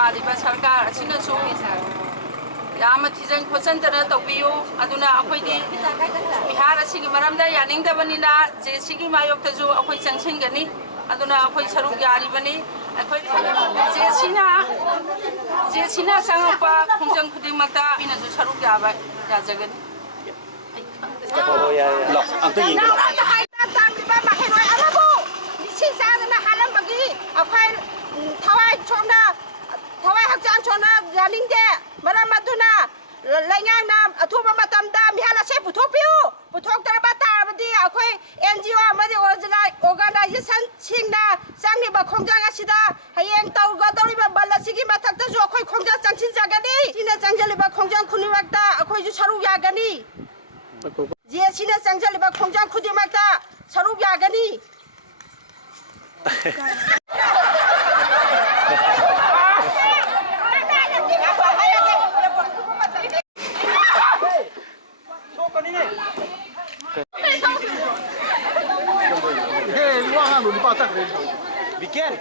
ꯄꯥꯜꯂꯤꯕ ꯁꯔꯀꯥꯔ ꯑꯁꯤꯅꯁꯨ ꯌꯥꯝꯅ ꯊꯤꯖꯤꯟ ꯈꯣꯠꯆꯤꯟꯗꯅ ꯇꯧꯕꯤꯌꯨ ꯑꯗꯨꯅ ꯑꯩꯈꯣꯏꯗꯤ ꯕꯤꯍꯥꯔ ꯑꯁꯤꯒꯤ ꯃꯔꯝꯗ ꯌꯥꯅꯤꯡꯗꯕꯅꯤꯅ ꯖꯦꯁꯤꯒꯤ ꯃꯥꯌꯣꯛꯇꯁꯨ ꯑꯩꯈꯣꯏ ꯆꯪꯁꯤꯟꯒꯅꯤ ꯑꯗꯨꯅ ꯑꯩꯈꯣꯏ ꯁꯔꯨꯛ ꯌꯥꯔꯤꯕꯅꯤ ꯑꯩꯈꯣꯏ ꯖꯦꯁꯤꯅ ꯆꯪꯉꯛꯄ ꯈꯣꯡꯖꯪ ꯈꯨꯗꯤꯡꯃꯛꯇ ꯑꯩꯅꯁꯨ ꯁꯔꯨꯛ ꯌꯥꯖꯒꯅꯤ ꯊꯋꯥꯏ ꯍꯛꯆꯥꯡ ꯁꯣꯟꯅ ꯌꯥꯅꯤꯡꯗꯦ ꯃꯔꯝ ꯑꯗꯨꯅ ꯂꯩꯉꯥꯛꯅ ꯑꯊꯨꯕ ꯃꯇꯝꯗ ꯃꯤꯍꯥꯜ ꯑꯁꯤ ꯄꯨꯊꯣꯛꯄꯤꯌꯨ ꯄꯨꯊꯣꯛꯇ꯭ꯔꯕ ꯇꯥꯔꯕꯗꯤ ꯑꯩꯈꯣꯏ NGO ꯑꯃꯗꯤ ꯑꯣꯔꯒꯅꯥꯏꯖꯦꯁꯟꯁꯤꯡꯅ ꯆꯪꯂꯤꯕ ꯈꯣꯡꯖꯪ ꯑꯁꯤꯗ ꯍꯌꯦꯡ ꯇꯧꯒꯗꯧꯔꯤꯕ ꯕꯟ ꯑꯁꯤꯒꯤ ꯃꯊꯛꯇꯁꯨ ꯑꯩꯈꯣꯏ ꯈꯣꯡꯖꯪ ꯆꯪꯁꯤꯟꯖꯒꯅꯤ ꯁꯤꯅ ꯆꯪꯁꯤꯜꯂꯤꯕ ꯈꯣꯡꯖꯪ ꯈꯨꯗꯤꯡꯃꯛꯇ ꯑꯩꯈꯣꯏꯁꯨ ꯁꯔꯨꯛ ꯌꯥꯒꯅꯤ ꯖꯦꯁꯤꯅ ꯆꯪꯁꯤꯜꯂꯤꯕ ꯈꯣꯡꯖꯪ ꯈꯨꯗꯤꯡꯃꯛꯇ ꯁꯔꯨꯛ ꯌꯥꯒꯅꯤ Weekend.